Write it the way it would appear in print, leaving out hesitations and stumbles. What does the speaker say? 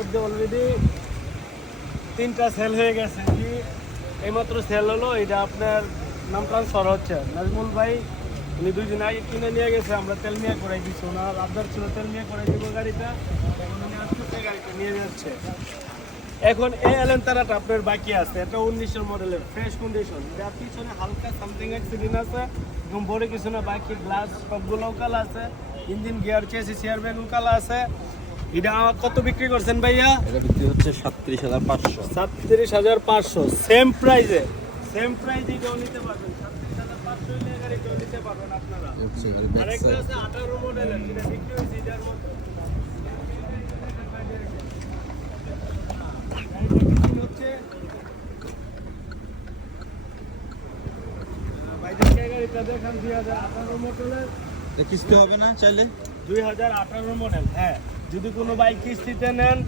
মধ্যে অলরেডি 3টা সেল হয়ে গেছে। কি এইমাত্র সেল হলো, এটা আপনার নাম ট্রান্সফার হচ্ছে। নাজমুল ভাই উনি 2 দিন আগে কিনে নিয়ে গেছে, আমরা তেল মিয়া করাই দিচ্ছি। ওনার আবদার ছিল তেল মিয়া করাই দিব গাড়িটা, এখন উনি আসছে গাড়িটা নিয়ে যাচ্ছে। এখন এই এলেন্তারাটা আপনার বাকি আছে, এটা 1900 মডেলের ফ্রেশ কন্ডিশন। যার পিছনে হালকা সামথিং অ্যাক্সিডেন্ট আছে এবং বড় কিছু না, বাকি গ্লাস সবগুলো কালা আছে, ইঞ্জিন গিয়ার চেসিস এয়ার ব্যাগও কালা আছে। এটা কত বিক্রি করছেন ভাইয়া? এটা বিক্রি হচ্ছে 37,500। 37,500 সেম প্রাইসে এটাও নিতে পারবেন। 37,500 এর গাড়িটাও নিতে পারবেন আপনারা। হচ্ছে গাড়ি ব্যাক আরেকটা সাইড। আছে 18 মডেলের, যেটা বিক্রি হয়েছে এটার মতো। হচ্ছে বাইরের গাড়িটা দেখান 2018 মডেলের। কিস্তি হবে না চাইলে? 2018 মডেল। হ্যাঁ, যদি কোনো বাইক কিস্তিতে নেন